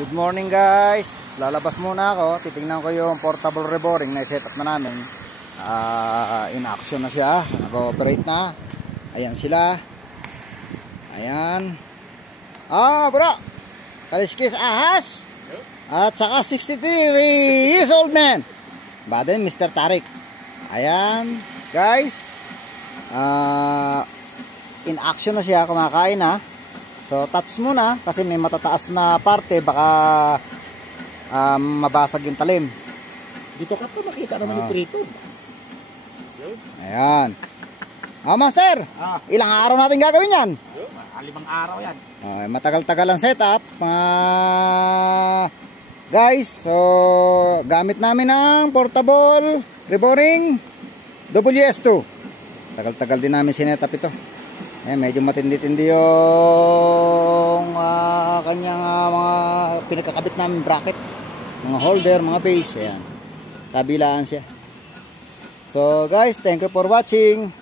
Good morning guys. Lalabas muna ako. Titingnan ko yung portable reboring na i-setup na namin. In action na siya. Nag-ooperate na. Ayan sila. Ayan. Bro. Kaliskis ahas. At saka 63 years old man. Baden Mr. Tarik. Ayan. Guys. In action na siya. Kumakain na. So touch muna kasi may matataas na parte baka mabasag yung talim. Dito ka pa makita naman yung prito. Ayan. Master, ilang araw natin gagawin yan? 5 araw yan. Matagal-tagal ang setup. Guys, so gamit namin ng portable reboring WS2. Tagal-tagal din namin sinetup ito. Medyo matindi-tindi yung kanyang mga pinagkakabit namin bracket, mga holder, mga base. Ayan, kabilaan siya. So guys, thank you for watching.